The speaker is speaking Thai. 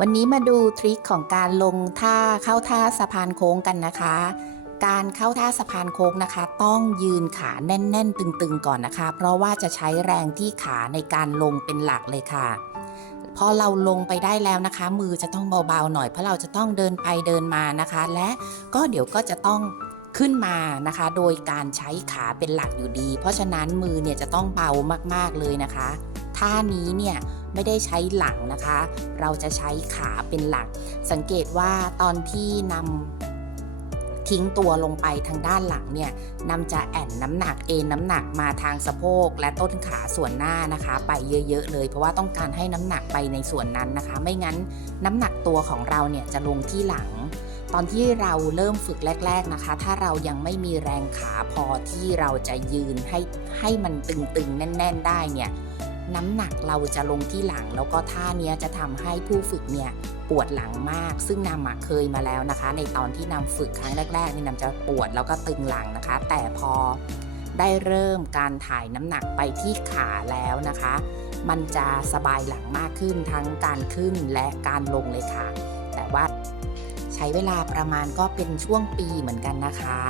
วันนี้มาดูทริคของการลงท่าเข้าท่าสะพานโค้งกันนะคะ การเข้าท่าสะพานโค้งนะคะ ต้องยืนขาแน่น ๆ ตึง ๆ ก่อนนะคะ เพราะว่าจะใช้แรงที่ขาในการลงเป็นหลักเลยค่ะ พอเราลงไปได้แล้วนะคะ มือจะต้องเบา ๆ หน่อย เพราะเราจะต้องเดินไปเดินมานะคะ และก็เดี๋ยวก็จะต้องขึ้นมานะคะ โดยการใช้ขาเป็นหลักอยู่ดี เพราะฉะนั้นมือเนี่ยจะต้องเบามากๆเลยนะคะ ท่านี้เนี่ยไม่ได้ใช้หลังนะคะ เราจะใช้ขาเป็นหลัก สังเกตว่าตอนที่นำทิ้งตัวลงไปทางด้านหลังเนี่ยนำจะแอนน้ำหนักเอนน้ำหนักมาทางสะโพกและต้นขาส่วนหน้านะคะ ไปเยอะๆเลย เพราะว่าต้องการให้น้ำหนักไปในส่วนนั้นนะคะ ไม่งั้นน้ำหนักตัวของเราเนี่ยจะลงที่หลังตอนที่เราเริ่มฝึกแรก ๆนะคะ ถ้าเรายังไม่มีแรงขาพอที่เราจะยืนให้ให้มันตึงๆ แน่น ๆ ได้เนี่ย น้ำหนักเราจะลงที่หลัง แล้วก็ท่าเนี้ยจะทำให้ผู้ฝึกเนี่ยปวดหลังมาก ซึ่งนำเคยมาแล้วนะคะ ในตอนที่นำฝึกครั้งแรกๆนี่นำจะปวดแล้วก็ตึงหลังนะคะ แต่พอได้เริ่มการถ่ายน้ำหนักไปที่ขาแล้วนะคะ มันจะสบายหลังมากขึ้นทั้งการขึ้นและการลงเลยค่ะ แต่ว่าใช้เวลาประมาณก็เป็นช่วงปีเหมือนกันนะคะ